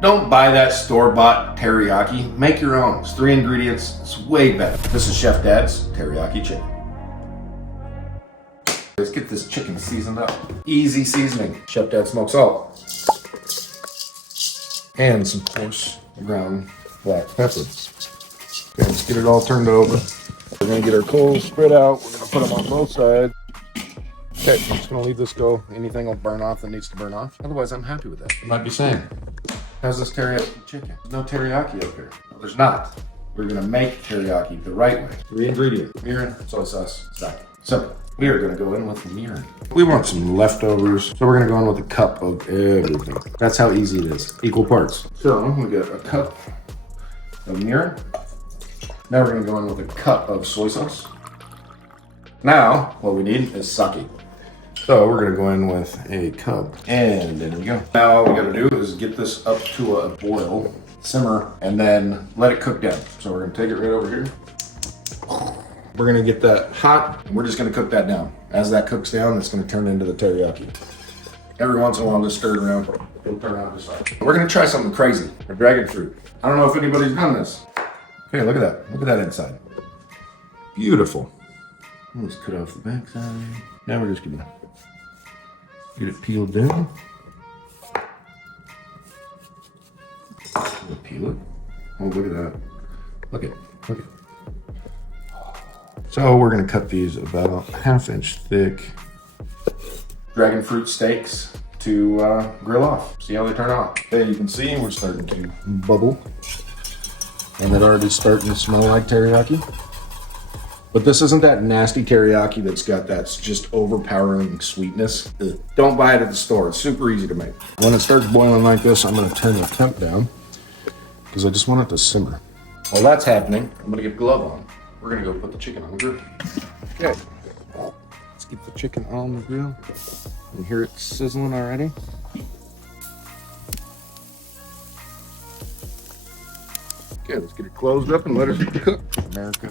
Don't buy that store-bought teriyaki. Make your own. It's 3 ingredients. It's way better. This is Chef Dad's Teriyaki Chicken. Let's get this chicken seasoned up. Easy seasoning. Chef Dad smoked salt. And some coarse ground black pepper. Okay, let's get it all turned over. We're gonna get our coals spread out. We're gonna put them on both sides. Okay, I'm just gonna leave this go. Anything will burn off that needs to burn off. Otherwise, I'm happy with that. You might be saying, how's this teriyaki chicken? There's no teriyaki up here. No, there's not. We're gonna make teriyaki the right way. 3 ingredients: mirin, soy sauce, sake. So we are gonna go in with mirin. We want some leftovers, so we're gonna go in with a cup of everything. That's how easy it is. Equal parts. So we got a cup of mirin. Now we're gonna go in with a cup of soy sauce. Now, what we need is sake. So we're gonna go in with a cup, and there we go. Now all we gotta do is get this up to a boil, simmer, and then let it cook down. So we're gonna take it right over here. We're gonna get that hot, and we're just gonna cook that down. As that cooks down, it's gonna turn into the teriyaki. Every once in a while, just stir it around. It'll turn out just like. We're gonna try something crazy, a dragon fruit. I don't know if anybody's done this. Okay, look at that. Look at that inside. Beautiful. Let's cut off the backside. Now we're just gonna get it peeled down. We'll peel it. Oh, look at that. Look at it. So we're gonna cut these about 1/2 inch thick dragon fruit steaks to grill off. See how they turn out. Okay, you can see we're starting to bubble. And it already starting to smell like teriyaki. But this isn't that nasty teriyaki that's got that just overpowering sweetness. Ugh. Don't buy it at the store. It's super easy to make. When it starts boiling like this, I'm gonna turn the temp down because I just want it to simmer. While that's happening, I'm gonna get a glove on. We're gonna go put the chicken on the grill. Okay, let's get the chicken on the grill. You hear it sizzling already? Okay, let's get it closed up and let it cook. America.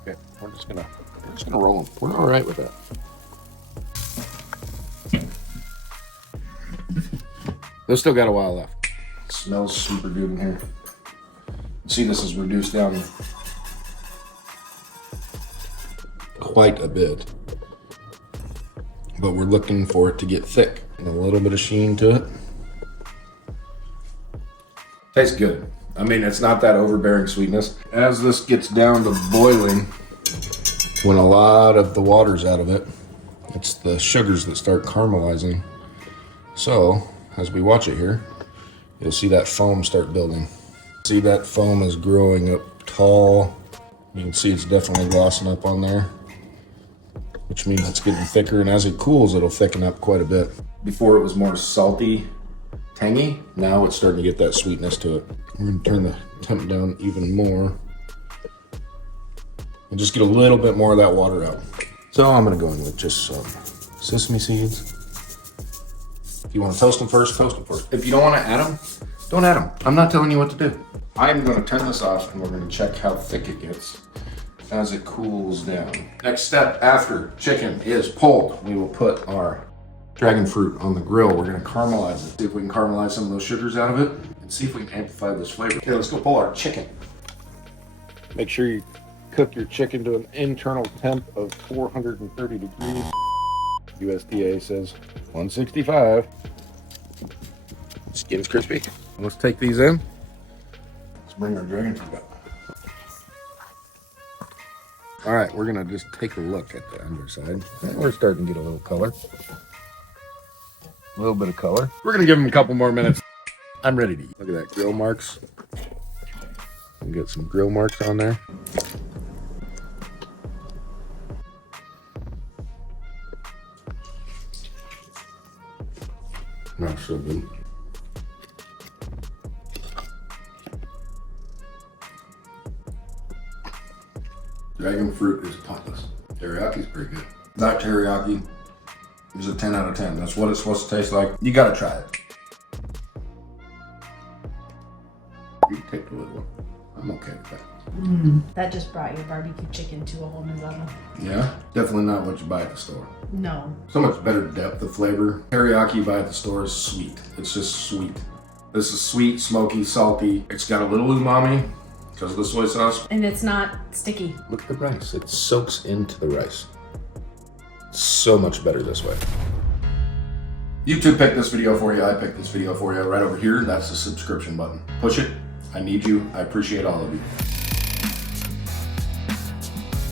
Okay, we're just gonna roll them. We're all right with that. There's still got a while left. It smells super good in here. See, this is reduced down quite a bit, but we're looking for it to get thick and a little bit of sheen to it. Tastes good. I mean, it's not that overbearing sweetness. As this gets down to boiling, when a lot of the water's out of it, it's the sugars that start caramelizing. So, as we watch it here, you'll see that foam start building. See that foam is growing up tall. You can see it's definitely glossing up on there, which means it's getting thicker, and as it cools, it'll thicken up quite a bit. Before it was more salty, tangy. Now it's starting to get that sweetness to it. We're gonna turn the temp down even more and just get a little bit more of that water out. So I'm gonna go in with just some sesame seeds. If you wanna toast them first, toast them first. If you don't wanna add them, don't add them. I'm not telling you what to do. I'm gonna turn this off and we're gonna check how thick it gets as it cools down. Next step after chicken is pulled. We will put our dragon fruit on the grill. We're gonna caramelize it. See if we can caramelize some of those sugars out of it and see if we can amplify this flavor. Okay, let's go pull our chicken. Make sure you cook your chicken to an internal temp of 430 degrees. USDA says 165. Skin's crispy. Let's take these in. Let's bring our dragon fruit up. All right, we're gonna just take a look at the underside. We're starting to get a little color. A little bit of color. We're gonna give them a couple more minutes. I'm ready to eat. Look at that, grill marks. We get some grill marks on there. Not so good. Dragon fruit is pointless. Teriyaki's pretty good. That teriyaki is a 10 out of 10. That's what it's supposed to taste like. You gotta try it. You can take the little one. I'm okay with that. That just brought your barbecue chicken to a whole new level. Yeah, definitely not what you buy at the store. No. So much better depth of flavor. Teriyaki you buy at the store is sweet. It's just sweet. This is sweet, smoky, salty. It's got a little umami because of the soy sauce. And it's not sticky. Look at the rice. It soaks into the rice. So much better this way. YouTube picked this video for you. I picked this video for you. Right over here, that's the subscription button. Push it. I need you. I appreciate all of you.